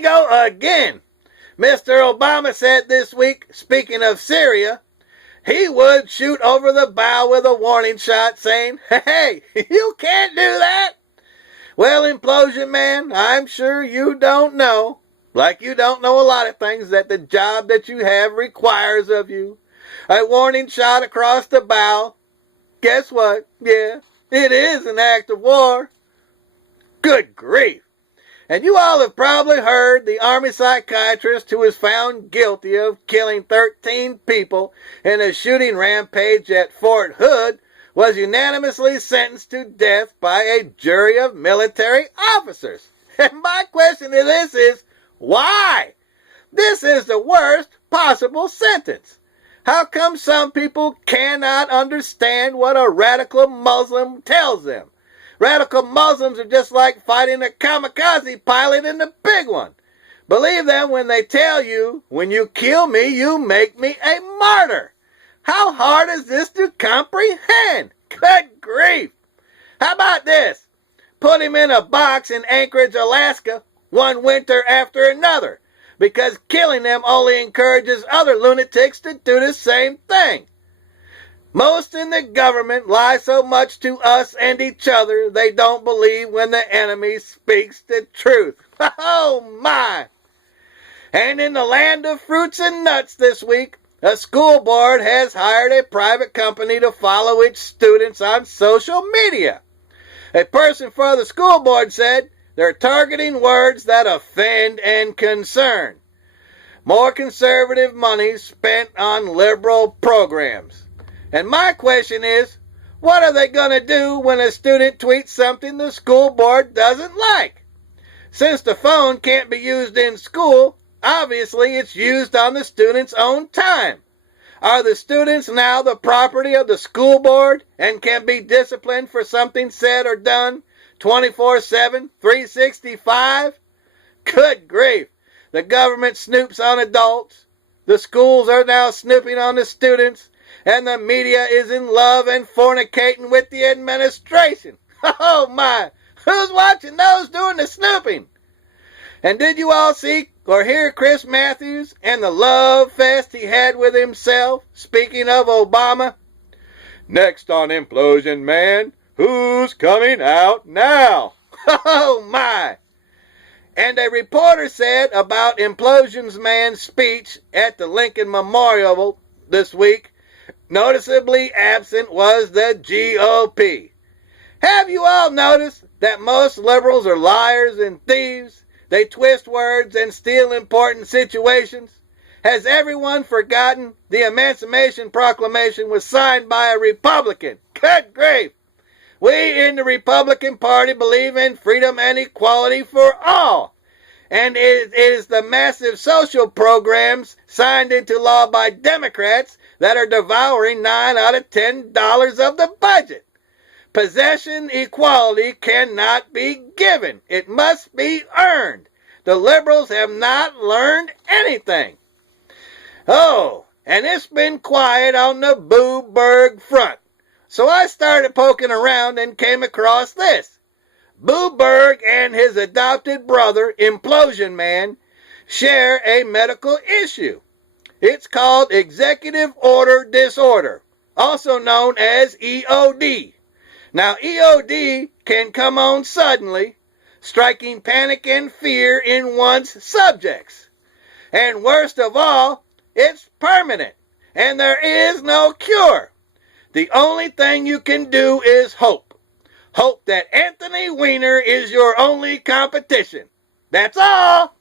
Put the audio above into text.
we go again. Mr. Obama said this week, speaking of Syria, he would shoot over the bow with a warning shot saying, hey, you can't do that. Well, Implosion Man, I'm sure you don't know, like you don't know a lot of things that the job that you have requires of you. A warning shot across the bow. Guess what? Yeah, it is an act of war. Good grief. And you all have probably heard the Army psychiatrist who was found guilty of killing 13 people in a shooting rampage at Fort Hood was unanimously sentenced to death by a jury of military officers. And my question to this is, why? This is the worst possible sentence. How come some people cannot understand what a radical Muslim tells them? Radical Muslims are just like fighting a kamikaze pilot in the big one. Believe them when they tell you, when you kill me, you make me a martyr. How hard is this to comprehend? Good grief. How about this? Put him in a box in Anchorage, Alaska, one winter after another, because killing them only encourages other lunatics to do the same thing. Most in the government lie so much to us and each other, they don't believe when the enemy speaks the truth. Oh my! And in the land of fruits and nuts this week, a school board has hired a private company to follow its students on social media. A person for the school board said they're targeting words that offend and concern. More conservative money spent on liberal programs. And my question is, what are they going to do when a student tweets something the school board doesn't like? Since the phone can't be used in school, obviously it's used on the student's own time. Are the students now the property of the school board and can be disciplined for something said or done 24/7, 365? Good grief. The government snoops on adults. The schools are now snooping on the students. And the media is in love and fornicating with the administration. Oh my, who's watching those doing the snooping? And did you all see or hear Chris Matthews and the love fest he had with himself, speaking of Obama? Next on Implosion Man, who's coming out now? Oh my. And a reporter said about Implosion Man's speech at the Lincoln Memorial this week, noticeably absent was the GOP. Have you all noticed that most liberals are liars and thieves? They twist words and steal important situations. Has everyone forgotten the Emancipation Proclamation was signed by a Republican? Good grief! We in the Republican Party believe in freedom and equality for all. And it is the massive social programs signed into law by Democrats that are devouring 9 out of $10 of the budget. Possession equality cannot be given. It must be earned. The liberals have not learned anything. Oh, and it's been quiet on the Boobburg front. So I started poking around and came across this. Boobburg and his adopted brother, Implosion Man, share a medical issue. It's called Executive Order Disorder, also known as EOD. Now, EOD can come on suddenly, striking panic and fear in one's subjects. And worst of all, it's permanent, and there is no cure. The only thing you can do is hope. Hope that Anthony Weiner is your only competition. That's all.